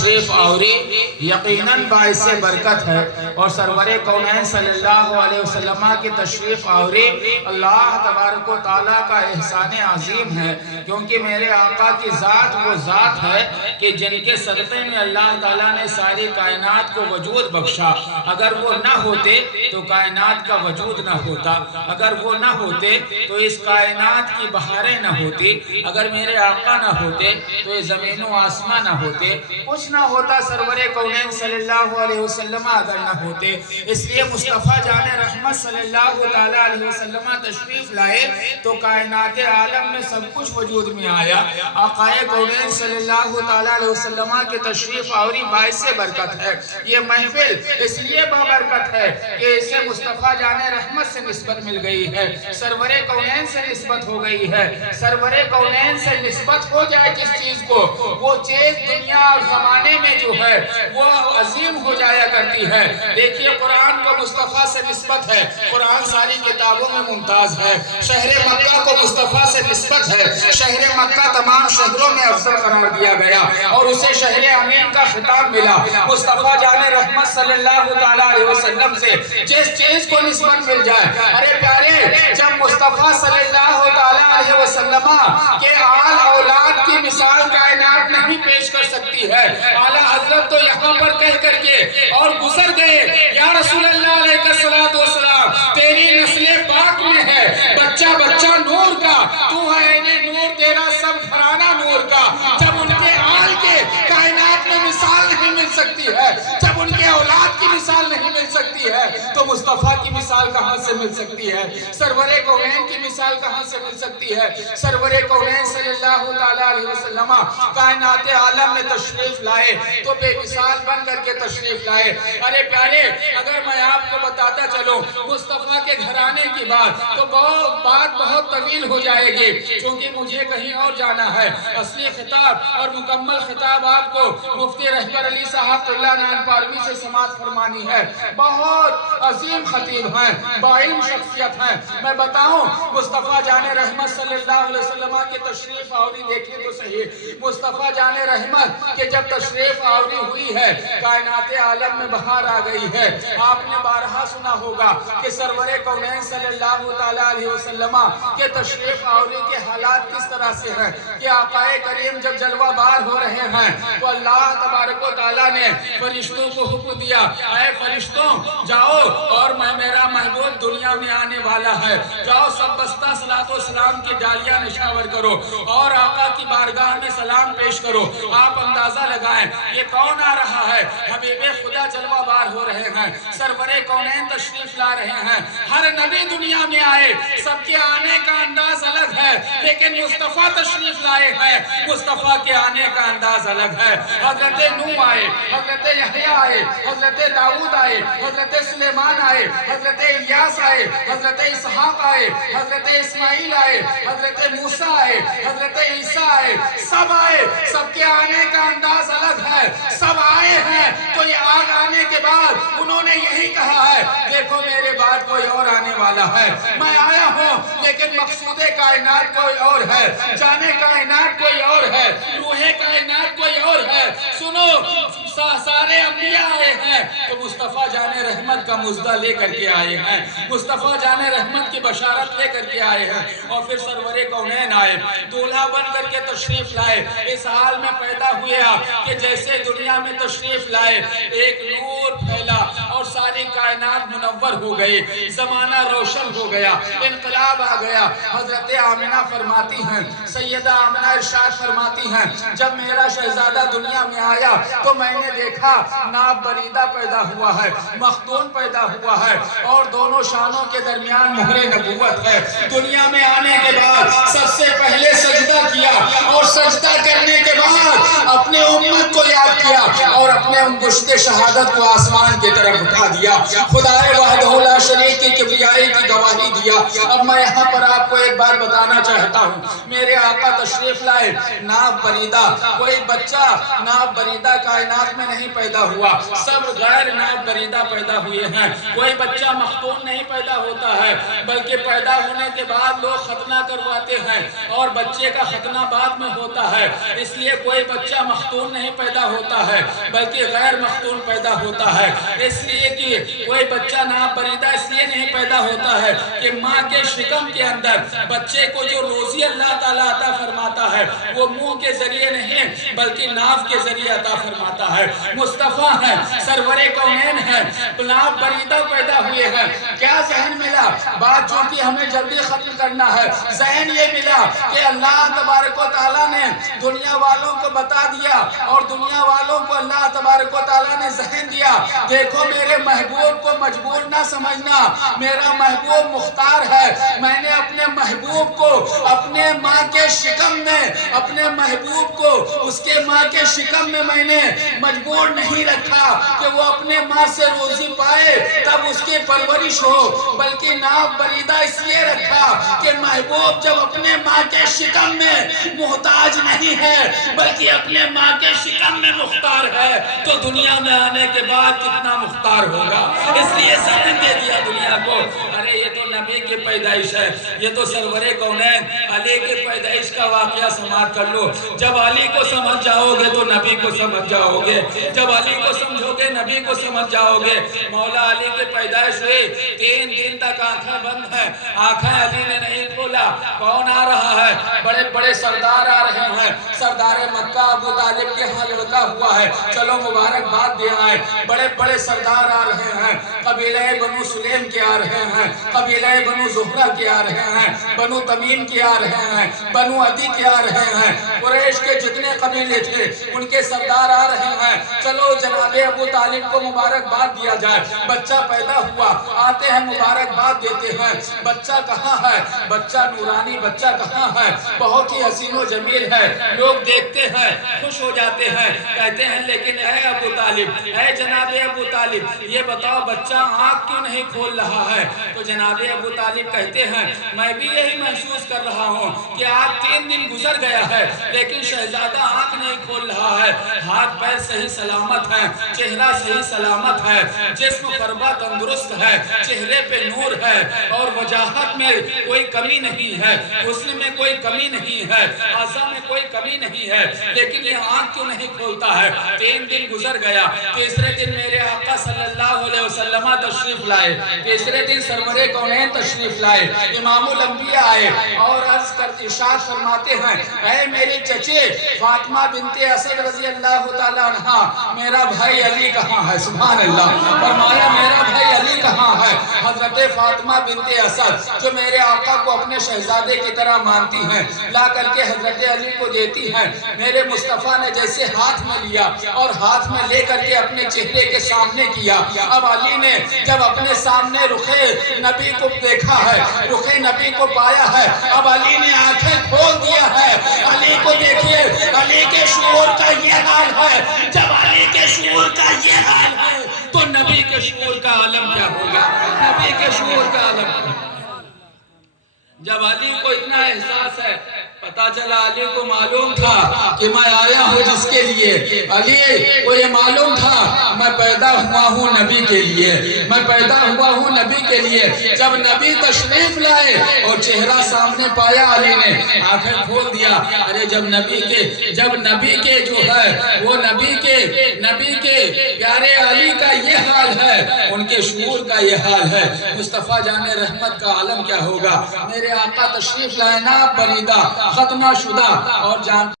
تشریف آوری یقیناً باعث برکت ہے، اور سرور کونین صلی اللہ علیہ وسلم کی تشریف آوری اللہ تبارک و تعالیٰ کا احسان عظیم ہے، کیونکہ میرے آقا کی ذات وہ ذات ہے کہ جن کے صدقے میں اللہ تعالیٰ نے ساری کائنات کو وجود بخشا۔ اگر وہ نہ ہوتے تو کائنات کا وجود نہ ہوتا، اگر وہ نہ ہوتے تو اس کائنات کی بہاریں نہ ہوتی، اگر میرے آقا نہ ہوتے تو یہ زمین و آسمان نہ ہوتے، کچھ نہ ہوتا سرور کونین صلی اللہ علیہ وسلم اگر نہ ہوتے۔ اس لیے مصطفیٰ جان رحمت صلی اللہ علیہ وسلم تشریف لائے تو کائنات عالم میں سب کچھ وجود میں آیا۔ آقا کونین صلی اللہ علیہ وسلم کے تشریف آوری باعث برکت ہے۔ یہ محفل اس لیے بابرکت ہے کہ اسے مصطفیٰ جان رحمت سے نسبت مل گئی ہے، سرور کونین سے نسبت ہو گئی ہے۔ سرور کونین سے نسبت ہو جائے جس چیز کو، وہ چیز دنیا اور زمانے میں جو ہے وہ عظیم ہو جایا کرتی ہے۔ دیکھیے قرآن کو مصطفیٰ سے نسبت ہے، قرآن ساری کتابوں میں ممتاز ہے۔ شہر مکہ کو مصطفیٰ سے نسبت ہے، شہر مکہ تمام شہروں میں افضل قرار دیا گیا اور اسے شہر امین کا خطاب ملا۔ مصطفیٰ جان رحمت صلی اللہ علیہ وسلم سے جس چیز کو نسبت مل جائے، ارے پیارے جب مصطفیٰ صلی اللہ علیہ وسلم کے آل اولاد کی مثال کائنات نہیں پیش کر سکتی ہے، اعلیٰ حضرت تو یہاں پر کہہ کر کے اور گزر گئے، یا رسول اللہ علیہ السلام تیری نسل پاک میں ہے بچہ بچہ نور کا، تو ہے عین نور، تیرا سب گھرانہ نور کا۔ جب ان کے آل کے کائنات میں مثال نہیں مل سکتی ہے، جب ان کے اولاد کی مثال نہیں مل سکتی ہے، تو مصطفیٰ کی مثال کہاں سے مل سکتی ہے؟ سرور کونین کی مثال کہاں سے مل سکتی ہے؟ سرور کونین صلی اللہ علیہ وسلم کائنات عالم میں تشریف لائے تو بے مثال بن کر کے تشریف لائے۔ ارے پیارے اگر میں آپ کو بتاتا چلوں مصطفیٰ کے گھرانے کی بات تو بات بہت طویل ہو جائے گی، کیونکہ مجھے کہیں اور جانا ہے۔ اصلی خطاب اور مکمل خطاب آپ کو مفتی رہبر علی صاحب اللہ نانپاروی سے سماعت فرمانی ہے۔ بہت عظیم خطیب ہیں، باعلم شخصیت ہیں۔ میں بتاؤں مصطفیٰ جان رحمت صلی اللہ علیہ وسلم کے تشریف آوری دیکھیں تو صحیح، مصطفیٰ جان رحمت کہ جب تشریف آوری ہوئی ہے کائنات عالم میں بہار آ گئی ہے۔ آپ نے بارہا سنا ہوگا کہ سرور کونین صلی اللہ علیہ وسلم کے تشریف آوری کے حالات کس طرح سے ہیں کہ آقا کریم جب جلوہ بار ہو رہے ہیں تو اللہ تبارک و تعالیٰ نے فرشتوں کو حکم دیا، اے فرشتوں جاؤ اور میرا محبوب دنیا میں آنے والا ہے، جاؤ سب بستہ صلاۃ و سلام کی ڈالیاں نشاور کرو اور آقا کی بارگاہ میں سلام پیش کرو۔ آپ اندازہ لگائیں یہ کون آ رہا ہے؟ حبیب خدا جلوہ بار ہو رہے ہیں، سرور کونین تشریف لا رہے ہیں۔ ہر نبی دنیا میں آئے سب کے آنے کا انداز الگ ہے، لیکن مصطفیٰ تشریف لائے ہیں، مصطفیٰ کے آنے کا انداز الگ ہے۔ حضرت نوح آئے، حضرت یحییٰ آئے، حضرت داؤد آئے، حضرت سلیمان آئے، حضرت الیاس آئے، حضرت اسحاق آئے، حضرت اسماعیل آئے، حضرت موسیٰ آئے، حضرت عیسیٰ آئے، سب آئے، سب کے آنے کا انداز الگ ہے۔ سب آئے ہیں تو یہ آگ آنے کے بعد انہوں نے یہی کہا ہے دیکھو میرے بعد کوئی اور آنے والا ہے، میں آیا ہوں لیکن مقصود کائنات کوئی اور ہے، جانے کائنات کوئی اور ہے، روح کائنات کوئی اور ہے۔ سنو سارے انبیاء آئے ہیں تو مصطفیٰ جان رحمت کا مژدہ لے کر کے آئے ہیں، مصطفیٰ جان رحمت کی بشارت لے کر کے آئے ہیں، اور پھر سرور کونین آئے دولہا بن کر کے تشریف لائے۔ اس حال میں پیدا ہوئے آپ کہ جیسے دنیا میں تشریف لائے ایک نور پھیلا اور ساری کائنات منور ہو گئی، زمانہ روشن ہو گیا، انقلاب آ گیا۔ حضرت آمنہ فرماتی ہیں، سیدہ آمنہ ارشاد فرماتی ہیں جب میرا شہزادہ دنیا میں آیا تو میں نے دیکھا ناب بریدہ پیدا ہوا ہے، مختون پیدا ہوا ہے، اور دونوں شانوں کے درمیان مہر نبوت ہے۔ دنیا میں آنے کے بعد سب سے پہلے سجدہ کیا اور سجدہ کرنے کے بعد اپنے امت کو یاد کیا اور اپنے انگشت شہادت کو آسمان کی طرف اٹھا دیا، خدائے وحدہ لا شریک کی کبریائی کی گواہی دیا۔ اب میں یہاں پر آپ کو ایک بات بتانا چاہتا ہوں، میرے آقا تشریف لائے، ناف بریدہ، کوئی بچہ ناف بریدہ کائنات میں نہیں پیدا ہوا، سب غیر ناف بریدہ پیدا ہوئے ہیں۔ کوئی بچہ مختون نہیں پیدا ہوتا ہے، بلکہ پیدا ہونے کے بعد لوگ ختنہ کرواتے ہیں اور بچے کا ختنہ بعد میں ہوتا ہے۔ اس لیے کوئی بچہ مختون نہیں پیدا ہوتا ہے بلکہ غیر مختون پیدا ہوتا ہے۔ اس لیے کہ کوئی بچہ ناف بریدہ اس لیے نہیں پیدا ہوتا ہے کہ ماں کے شکم کے اندر بچے کو جو روزی اللہ تعالیٰ عطا فرماتا ہے وہ منہ کے ذریعے نہیں بلکہ ناف کے ذریعے عطا فرماتا ہے۔ مصطفیٰ ہیں، سرور کونین ہیں، ناف بریدہ پیدا ہوئے ہیں۔ کیا ذہن ملا؟ بات جو کہ ہمیں جلدی ختم کرنا ہے، ذہن یہ ملا کہ اللہ تبارک و تعالیٰ نے دنیا والوں کو بتا دیا اور دنیا والوں کو اللہ تبارک و تعالیٰ نے ذہن دیا، دیکھو میرے محبوب کو مجبور نہ سمجھنا، میرا محبوب مختار ہے۔ میں نے اپنے محبوب کو اپنے ماں کے شکم میں، اپنے محبوب کو اس کے ماں کے شکم میں نے مجبور نہیں رکھا کہ وہ اپنے ماں سے روزی پائے تب اس کی پرورش ہو، بلکہ ناف بریدہ اس لیے رکھا کہ محبوب جب اپنے ماں کے شکم میں محتاج نہیں ہے بلکہ اپنے ماں کے شکم میں مختار ہے تو دنیا میں آنے کے بعد کتنا مختار ہوگا۔ اس لیے ذہن دے دیا دنیا کو، ارے یہ تو نبی کی پیدائش ہے، یہ تو سرور کونین علی کی پیدائش کا واقعہ سماعت کر لو۔ جب علی کو سمجھ جاؤ گے تو نبی کو سمجھ جاؤ گے، جب علی کو سمجھو گے نبی کو سمجھ جاؤ گے۔ مولا علی کی پیدائش ہوئی، 3 دن تک آنکھیں بند ہیں، آنکھیں علی نے نہیں کھولا۔ کون آ رہا ہے؟ بڑے بڑے سردار آ رہے ہیں، سردار مکہ ابو طالب کے ہاں لڑکا ہوا ہے، چلو مبارکباد دے آئے۔ بڑے بڑے سردار آ رہے ہیں، قبیلہ بنو سلیم کے آ رہے ہیں، قبیلہ بنو زہرہ کے آ رہے ہیں، بنو تمیم کے آ رہے ہیں، بنو عدی کے آ رہے ہیں، قریش کے جتنے قبیلے تھے ان کے سردار آ رہے ہیں۔ چلو جناب ابو طالب کو مبارکباد دیا جائے، بچہ پیدا ہوا، آتے ہیں مبارکباد دیتے ہیں۔ بچہ کہاں ہے؟ بچہ نورانی بچہ کہاں ہے؟ بہت ہی حسین و جمیل ہے، لوگ دیکھتے ہیں خوش ہو جاتے ہیں، کہتے ہیں لیکن اے ابو طالب، اے جناب ابو طالب یہ بتاؤ بچہ آنکھ کیوں نہیں کھول رہا ہے؟ تو جناب ابو طالب کہتے ہیں میں بھی یہی محسوس کر رہا ہوں کہ آج 3 دن گزر گیا ہے لیکن شہزادہ آنکھ نہیں کھول رہا ہے۔ ہاتھ پیر صحیح سلامت ہیں، چہرہ صحیح سلامت ہے، جسم فربہ تندرست ہے، چہرے پہ نور ہے اور وجاہت میں کوئی کمی نہیں ہے، حسن میں کوئی کمی نہیں ہے، اعضاء میں کوئی کمی نہیں ہے، لیکن یہ آنکھ کیوں نہیں کھولتا ہے؟ 3 دن گزر گیا، تیسرے دن میرے آقا صلی اللہ علیہ وسلم تشریف لائے، تیسرے دن سرور کونین تشریف لائے، امام الانبیاء آئے اور عرض کر ارشاد فرماتے ہیں اے میری چچے فاطمہ بنت اسد رضی اللہ تعالیٰ عنہ، میرا بھائی علی کہاں ہے؟ سبحان اللہ، فرمایا میرا بھائی علی کہاں ہے؟ حضرت فاطمہ بنت اسد جو میرے آقا کو اپنے شہزادے کی طرح مانتی ہیں، لا کر کے حضرت علی کو دیتی ہیں۔ میرے مصطفیٰ نے جیسے ہاتھ میں لیا اور ہاتھ میں لے کر کے اپنے چہرے کے سامنے کیا، اب علی نے جب اپنے سامنے رخ نبی کو دیکھا ہے، رخ نبی کو پایا ہے، اب علی نے آنکھیں کھول دیا ہے۔ علی کو دیکھیے، علی کے شعور کا یہ حال ہے، جب علی کے شعور کا یہ حال ہے تو نبی کے شعور کا عالم کیا ہوگا؟ نبی کے شعور کا عالم کیا ہوگا؟ جب علی کو اتنا احساس ہے، پتا چلا علی کو معلوم تھا کہ میں آیا ہوں جس کے لیے، علی کو یہ معلوم تھا میں پیدا ہوا ہوں نبی کے لیے، میں پیدا ہوا ہوں نبی کے لیے۔ جب نبی تشریف لائے اور چہرہ سامنے پایا، علی نے آنکھیں کھول دیا۔ ارے جب نبی کے جو ہے وہ نبی کے پیارے علی کا یہ حال ہے، ان کے شعور کا یہ حال ہے، مصطفیٰ جان رحمت کا عالم کیا ہوگا؟ میرے آقا تشریف لائے، ناف بریدہ، ختنہ شدہ اور جان